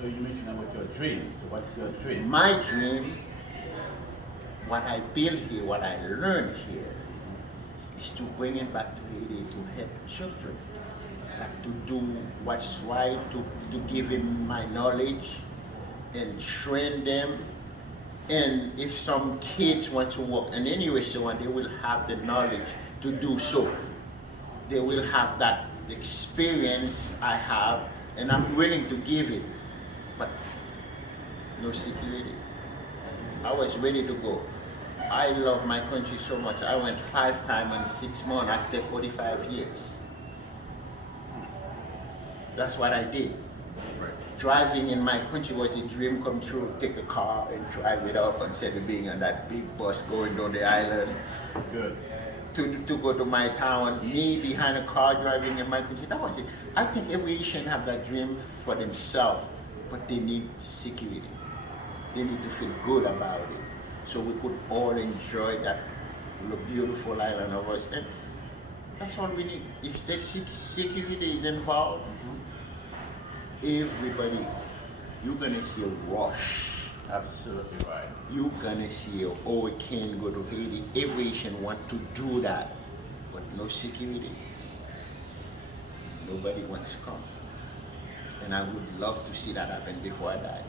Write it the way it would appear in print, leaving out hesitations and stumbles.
So you mentioned about your dream. So what's your dream? My dream, what I build here, what I learn here, is to bring it back to Haiti to help children, like to do what's right, to give them my knowledge and train them. And if some kids want to work in any restaurant, they will have the knowledge to do so. They will have that experience I have, and I'm willing to give it, but no security. I was ready to go. I love my country so much. I went 5 times in 6 months after 45 years. That's what I did. Right. Driving in my country was a dream come true. Take a car and drive it up instead of being on that big bus going down the island. Good. To go to my town, me behind a car driving in my country. That was it. I think every Asian have that dream for themselves, but they need security. They need to feel good about it, so we could all enjoy that beautiful island of us. And that's all we need. If the security is involved, everybody, you're gonna see a rush. Absolutely right. You're gonna see a hurricane go to Haiti. Every Asian want to do that, but no security. Nobody wants to come. And I would love to see that happen before I die.